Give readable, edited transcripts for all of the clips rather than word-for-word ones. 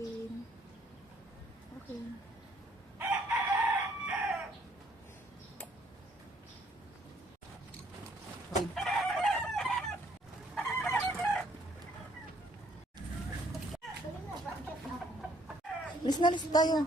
akin. Okay. Alis na tayo.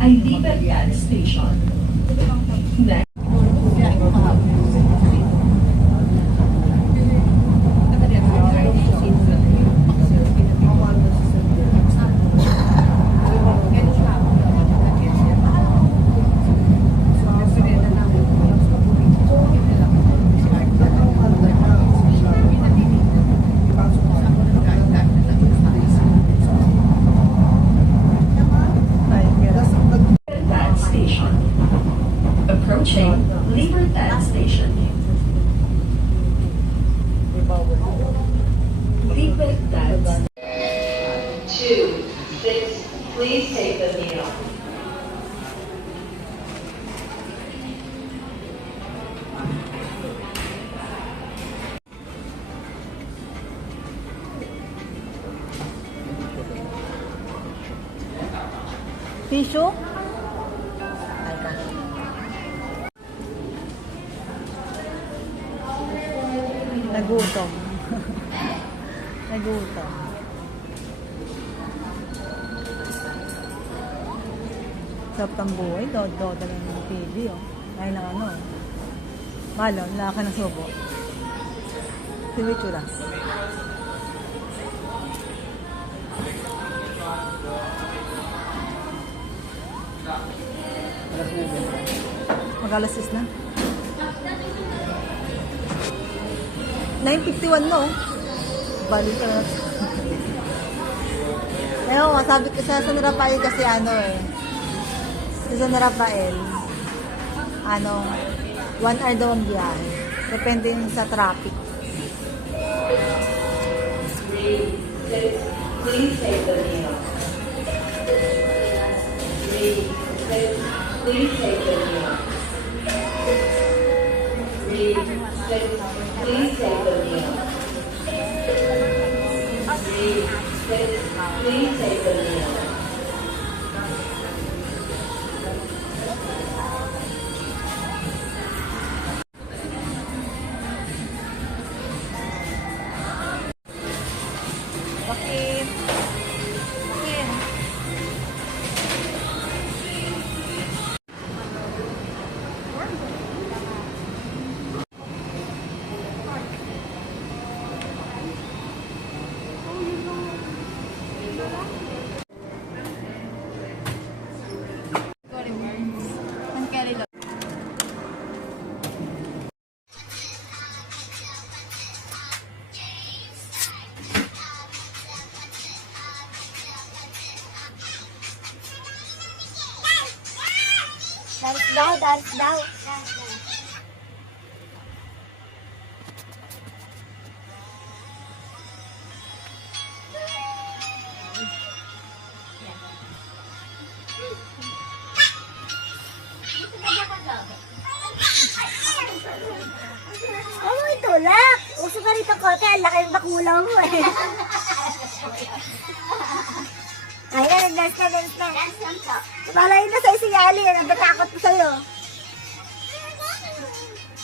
Idea gas station. Next. Approaching Libertad Station. Libertad. 2-6, please take the meal. Tissue? Nagutom. Nagutom. Sarap ng buhay. Dodo lang ng TV, oh. Ay na ano. Malo, wala ka ng subo. Sinichura. Mag-alasis na. 9:51 no? Balik ka na. Ewan, sabi ko sa San Rafael kasi ano eh. Sa San Rafael, 1 hour daw ang biyahe. Depende sa traffic. Please take the meal. Please take the meal. Please take the meal. Please take the meal. Okay. Okay. Dance daw. Oh, itulak! Uso ka rito ko, kaya laki ng bakula mo eh. Ayan, dance na. Dance lang to. Malay na sa'yo si Yali, nagtatakot ko sa'yo.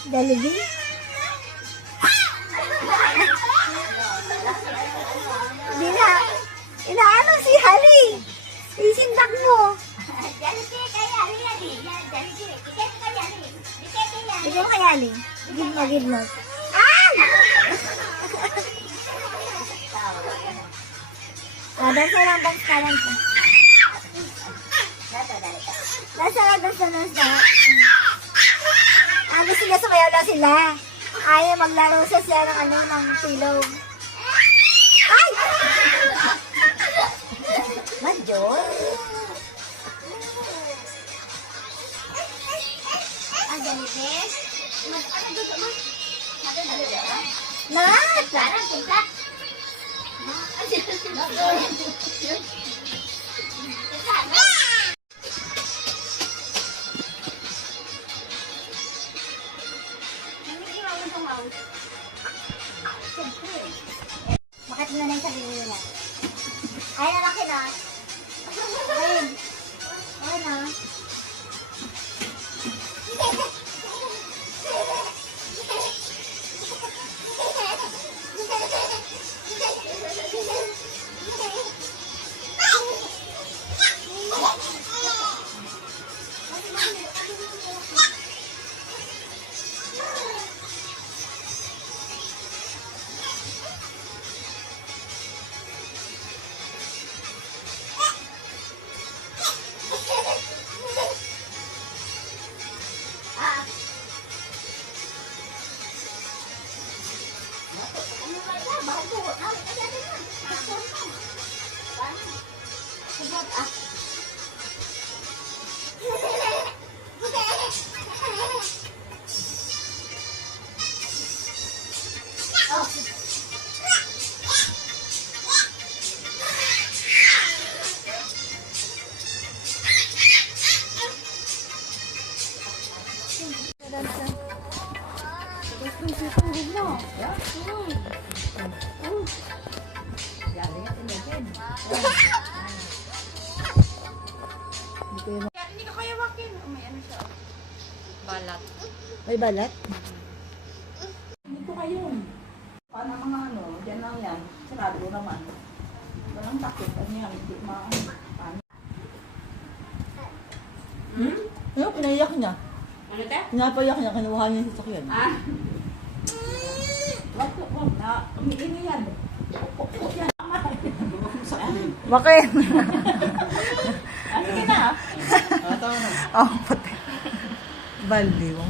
Jollibee? Hindi na. magidlot. Ay! Dance na lang, dance ka lang. Dance na lang, dance na lang. Gusto niya sumayaw lang sila. Ayaw maglaro siya ng ano, ng pillow. Ay! Major? Ah, ganito? Nat! Parang punta. Bakit mo na yung sabihin nila? Ay, lalaki na. Ayun. Ayun na. Balat. May balat? Dito kayo. Paano mga ano, dyan lang yan. Sarado naman. Walang takot. Ano yan? Hindi paano? Ano, pinaiyak niya. Ano te? Pinapayak niya, kinuha niya sa sakyan. Wag na. Umiingi yan. Pukpuk yan. Bakit? Ano ka na? Oh, pati. Baliw.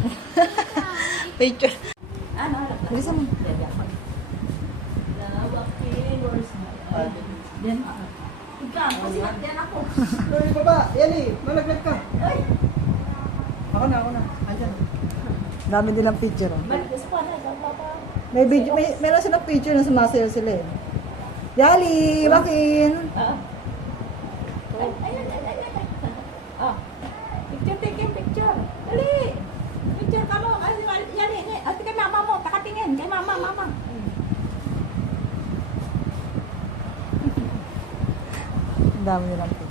Picture. Ano? Bilisan mo. Yan. Ikaw, kasi yan ako. Ay, baba, yan eh, malaglag ka. Ako na. Andyan. Dami nilang picture. Oh. Balik sa kwana. Papa. May video, meron silang picture na sumasayaw sila eh. Yali, Wakin. Oh. Picture, taking picture. Dali. Picture ka mo. Kasi yan eh. Ate kay mama mo. Takatingin. Kay mama. Ang dami nilang picture.